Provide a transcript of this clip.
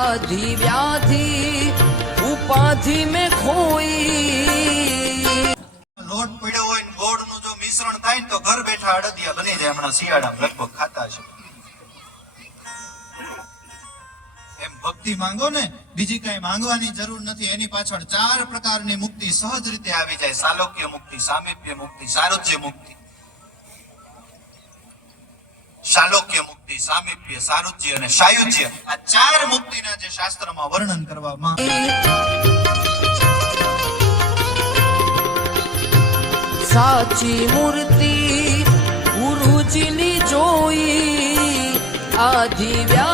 आधि व्याधि उपाधि में खोई। લોટ પડ્યો હોય ને ગોળનું જો મિશ્રણ થાય ને તો ઘર બેઠા અડદિયા બની જાય. હમણાં શિયાળામાં લગભગ ખાતા છે. એમ ભક્તિ માંગો ને, બીજી કઈ માંગવાની જરૂર નથી. એની પાછળ 4 પ્રકારની મુક્તિ સહજ રીતે આવી જાય. સાલોક્ય મુક્તિ, સામીપ્ય મુક્તિ, સારુજ્ય મુક્તિ. શાલોક્ય મુક્તિ, સામીપ્ય, સારુજ્ય અને સાયુજ્ય, આ 4 મુક્તિના જે શાસ્ત્રમાં વર્ણન કરવામાં साची मूर्ति गुरुजी नी जोई आधि व्या